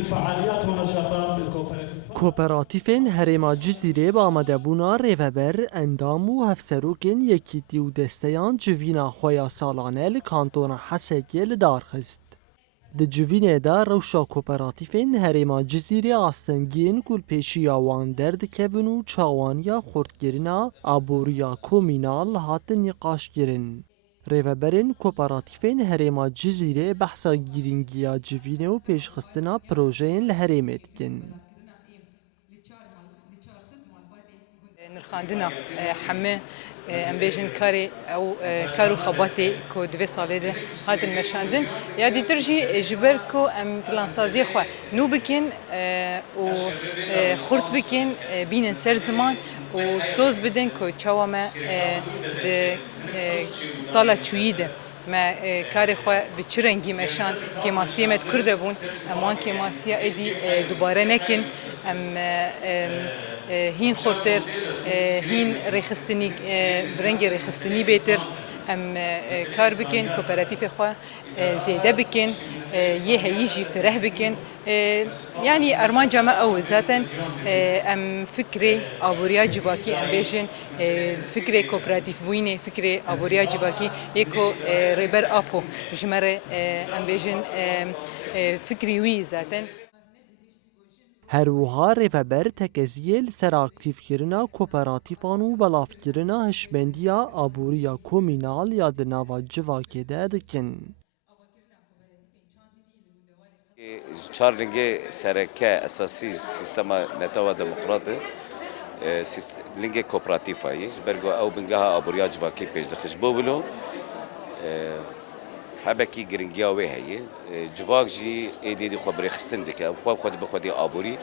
الفعاليات ونشاطات الكوبراتيف. کوپراتیفên Herêma Cizîrê bi amadebûna rêveber, endam û hevserokên yekîtî û desteyan civîna xwe ya salane li kantona Hesekê li dar xist. Di civînê de rewşa kooperatifên Herêma Cizîrê astengiyên gulpêşiya wan derdikevin û çawaniya xurtkirina aboriya komînal hatin nîqaşkirin. Rêveberên kooperatifên Herêma Cizîrê behsa girîngiya civînê û pêşxistina projeyên li Herêmê dikin. نرخاندنا همه ام بیشن کاری او کارو خباتی کو دوی ساله ده هات المشاندن یا دیتر جی جبر کو ام پلانسازی خو نو بکن و خورت بکن بینن سر زمان و سوز بدن کو چوامه ده سالا چویده ما کاری خو به چرنگی مشان که ماسیه مت کرده بون امان که ماسیه ادی دوباره نکن ام هین خورتر هین ریخستنی برنگ ریخستنی بهتر ام کار بکن کوپراتیف خو زیاده بکن یه هیجی فرح بکن یعنی ارمان جمع او ذاتا ام فکری آبوریا جواکی ام بیشن فکری کوپراتیف وینه فکری آبوریا جواکی یکو ریبر آپو جمره ام بیشن فکری وی ذاتا هەروەها رێڤەبەر تەکەزیە li ser aktivkirina kooperatîfan û belavkirina hişmendiya aboriya komînal ya di nava civakê de dikin. Çar rengê sereke esasî sîstema netava demokratî lingê kooperatîfayê ji ber ew bingeha aboriya civakê pêş dixîş bo bilo hebekî giringiya wê heye civak jî êdî xwe birêxistin dike xwe xwe bi xwedî aborî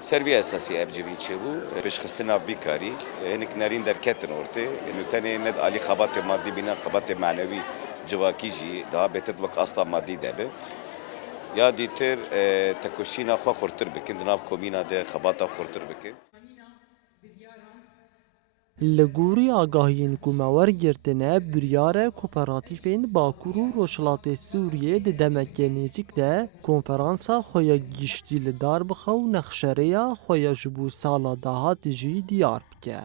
ser vî esasî ev civîn çêbû pêşxistina vî karî hinek nerîn derketin ortê tenê ne alî xebatê maddî bîne xebatê menewî civakî jî daha bêtir wek asta maddî debe ya dîtir tekoşîna xwe xurtir bikin di nav komîna de xebata xurtir bikin. Li gorî agahiyên ku me wergirtine biryar e kooperatîfên Bakur û Rojhilatê Sûriyê di demeke nêzik de konferansa xwe ya gîştî li dar bixe û nexşereya xwe ya ji bo sala dahatê jî diyar bike.